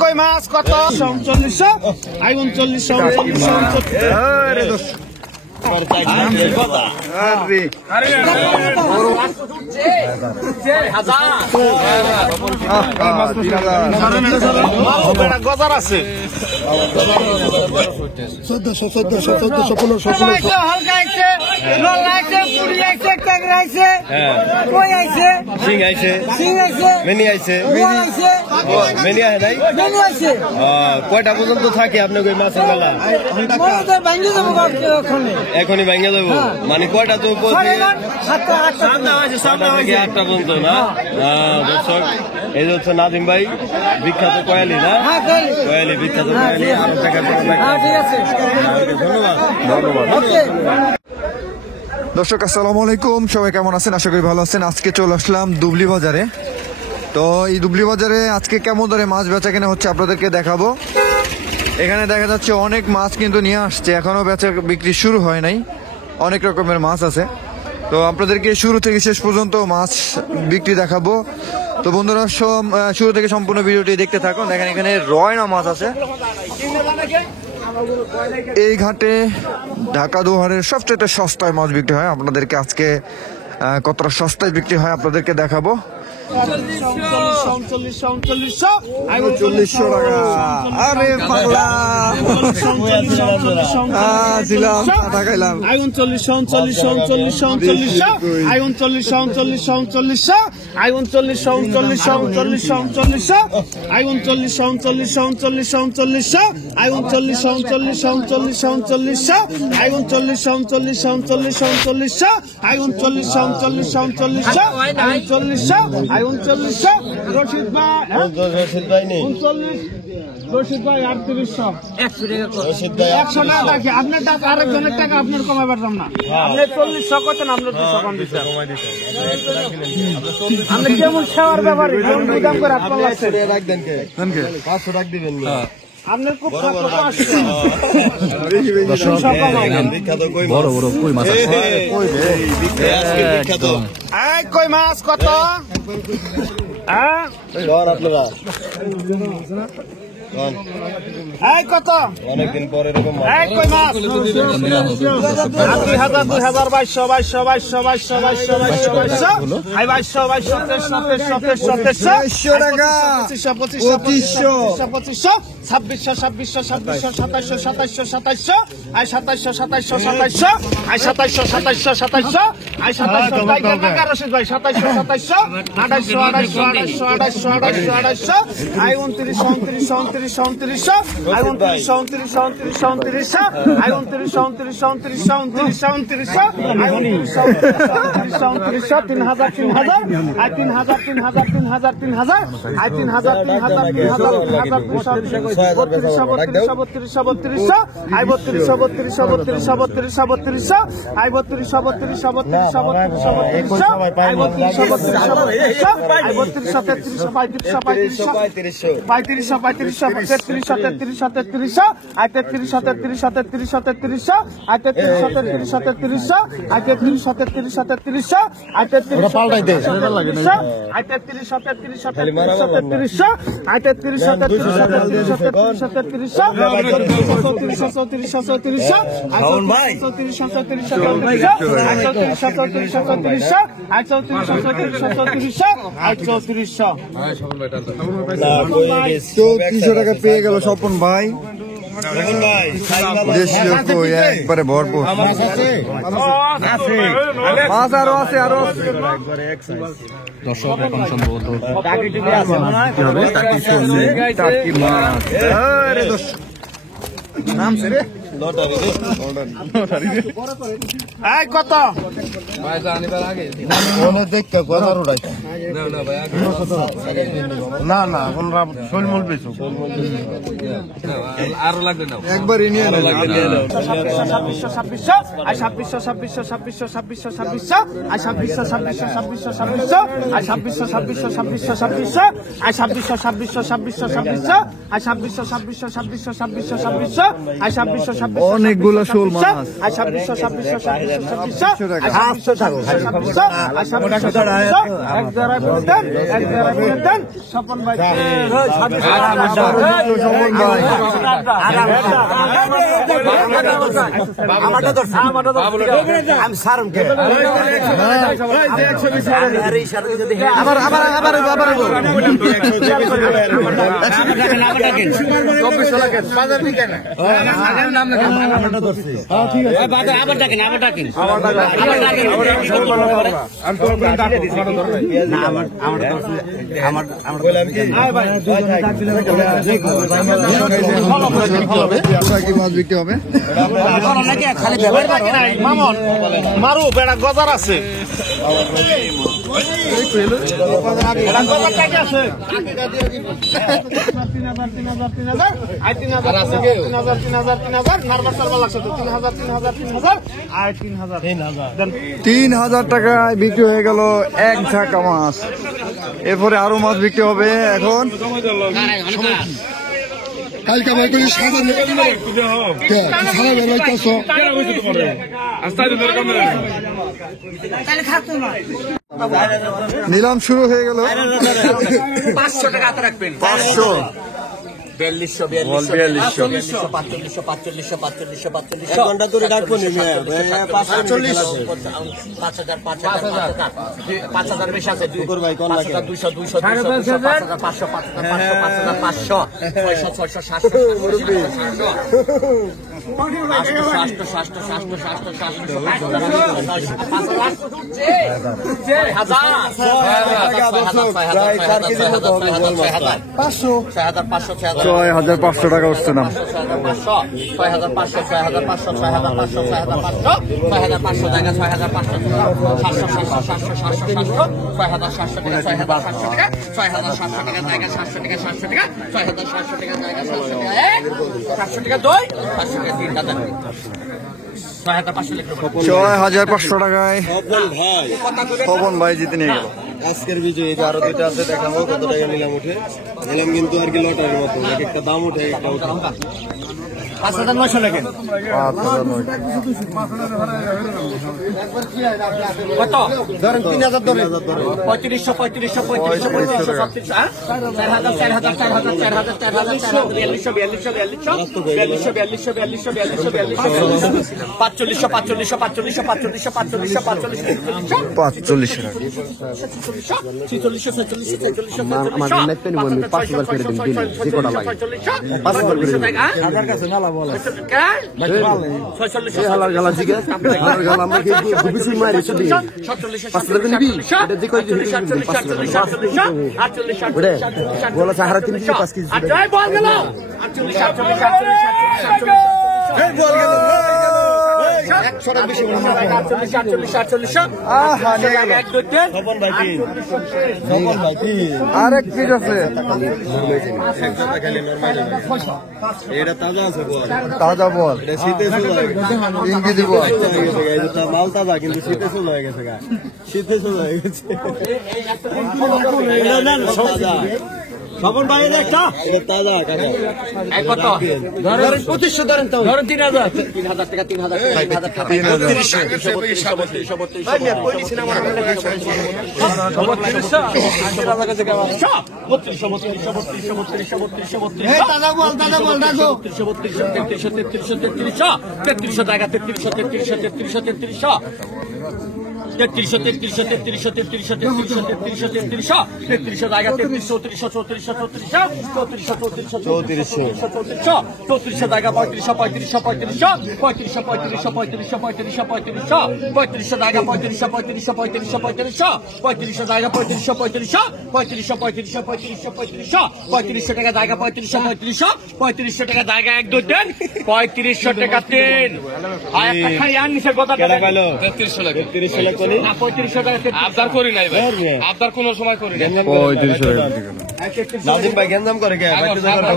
কই মাছ কত? 3900, 3900, গজার আছে 1400, 1500 হালকা আইছে, নল আইছে, পুরি আইছে, ট্যাংরা আইছে, কই আইছে, সিং আইছে, মেনি আইছে, মেনি আইছে নাই, মেনি আইছে। কয়টা পর্যন্ত থাকে আপনার ওই মাছের মেলা? এখনই ভাঙে যাবো, মানে কয়টা তো 8টা পর্যন্ত না? দর্শক, এই যে হচ্ছে নাদিম ভাই, বিখ্যাত কয়ালি না? কয়ালি, বিখ্যাত কয়ালি। দর্শক আসসালামু আলাইকুম, সবাই কেমন আছেন? আশা করি ভালো আছেন। আজকে চলে আসলাম দুবলি বাজারে। তো এই দুবলি বাজারে আজকে কেমন ধরে মাছ বেচা কেনা হচ্ছে আপনাদেরকে দেখাবো। এখানে দেখা যাচ্ছে অনেক মাছ কিন্তু নিয়ে আসছে, এখনো বেচা বিক্রি শুরু হয় নাই। অনেক রকমের মাছ আছে, তো আপনাদেরকে শুরু থেকে শেষ পর্যন্ত মাছ বিক্রি দেখাবো। তো বন্ধুরা শুরু থেকে সম্পূর্ণ ভিডিওটি দেখতে থাকুন। দেখেন এখানে রয়না মাছ আছে। এই ঘাটে ঢাকা দুহারের সবচেয়ে সস্তায় মাছ বিক্রি হয়। আপনাদেরকে আজকে কতটা সস্তায় বিক্রি হয় আপনাদেরকে দেখাবো। 3900 টাকা। আরে পাগলা, ছিলাম টাকা খাইলাম। 3900 রশিদ ভাই নেই, 39 রশিদ ভাই 3800, 100 টাকা রাখি আপনার টাকা, আরেকজনের টাকা আপনার কমাই পারতাম না। আপনি 4000 করতেন, আপনার 200 কম দিচ্ছেন। আপনি কেমন সেবার ব্যাপারে কেমন দাম করে আপনার লাগছে? 500 টাকা দিবেন। আপনার খুব বড় বড় কই মাছ আছে। কই মাছ কত? কত? অনেকদিন পরে কই মাছ 300 টাকা পেয়ে গেল স্বপন ভাই। দেশীয় কই একবারে ভরপুর মাছ, আরো আছে, আরো আছে। দর্শক এখন সম্ভবত কত? না না শোলমূল বেচো, আরো লাগবে না, একবার নিয়ে নেন। 2600 অনেকগুলো শোল মাছ। 2600 স্বপন ভাই আমি সারমকে মাছ বিক্রি হবে। মারু বেড়া গজার আছে তিন হাজার টাকায় বিক্রি হয়ে গেল এক ঝাঁকা মাছ। এরপরে আরো মাছ বিক্রি হবে এখন। কালকে ভাই করি সাদা নিলাম শুরু হয়ে গেল। 500 টাকা হাতে রাখবেন। 500 এক ঘন্টা ধরে ডাকবো নি 5000 বেশি আছে 200 6,500 টাকা উঠছে না। 6,500 টাকা 6,500 টাকায় স্বপন ভাই জিতে নিয়ে গেল। আজকের বিজয়ী আরো দুইটা আছে দেখাবো কত টাকা নিলাম উঠে নিলাম কিন্তু আর কি লটারির মতো এক একটা দাম উঠে একটা উঠে 5,900 লেখেন। কত ধরেন 3,000 ধরেন 3500 আরেক পিস আছে, এটা তাজা আছে বল, তাজা বল, এটা শীতে চলে ইংরেজি বল, মাল তাজা কিন্তু শীতে চলে হয়ে গেছে, শীতে চলে হয়ে গেছে। স্বপন ভাই একটা এটা তাজা কত ধরেন 2500 ধরেন তো ধরেন 3,000 টাকা 3,000 টাকা 3500 টাকা 3 আর একটা খাই আর নিচে কথা কেডা কইলো 3300 লাগে 3300 লাখ কলি না 3500 টাকা আবদার করি নাই ভাই, আবদার কোন সময় করি না। 3500 টাকা। নাজিম ভাই গেঞ্জাম করে কে বাইতে জায়গা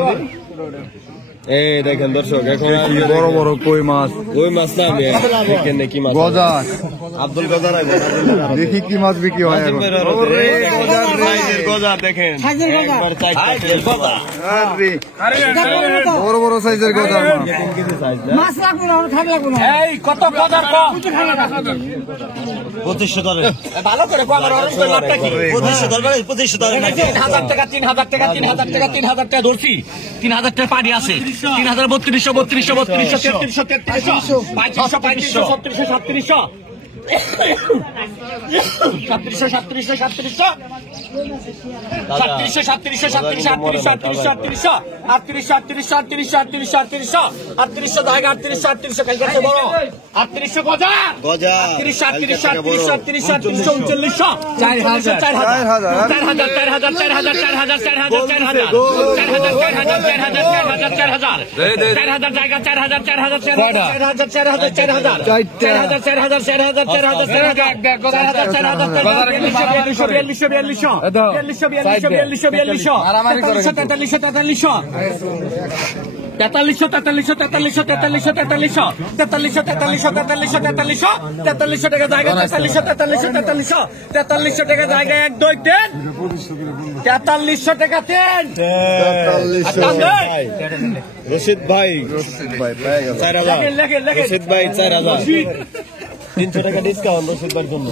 এই দেখেন দর্শক, এখন কি বড় বড় কই মাছ, ওই মাছ না আমি দেখেন না কি মাছ। গজা। আব্দুল গজার আইবো, দেখি কি মাছ বিক্রি হয় এখন। ওরে গজার রে। সাইজের গজা দেখেন, একবার সাইজের গজা। আরে বড় বড় সাইজের গজা মাছ। মাছ লাগবে না, খাট লাগবে না। এই কত গজার কম 2500 ধরে ভালো করে কো আমার অরুণ করে লাভটা কি 2500 ধরবে, 2500 ধরে না। 3000 টাকা 3000 টাকা 3000 টাকা 3000 টাকা ধরছি, 3000 টাকা পানি আছে, 3000 3200 3200 3200 3300 3300 3500 3700 রশিদ ভাই 4000, রশিদ ভাই 4000, 300 টাকা ডিসকাউন্ট রশিদ ভাইয়ের জন্য।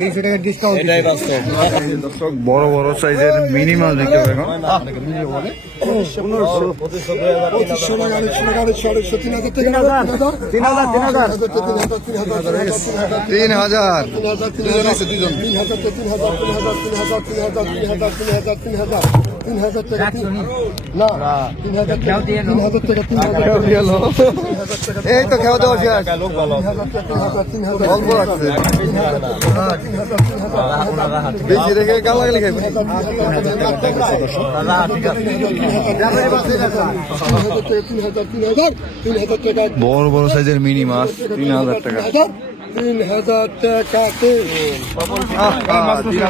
300 টাকা ডিসকাউন্ট। এটাই বাস্তব। দর্শক বড় বড় সাইজের মিনি মাছ দেখতে পাবেন। 3000 এই তো খাওয়া দাওয়া শেষ। লোক ভালো আছে। অল্প আছে, বেশি রেখে গাল লাগলে খাইবেন। বড় বড় সাইজের মিনি মাছ 3000 টাকা। 3000 টাকা।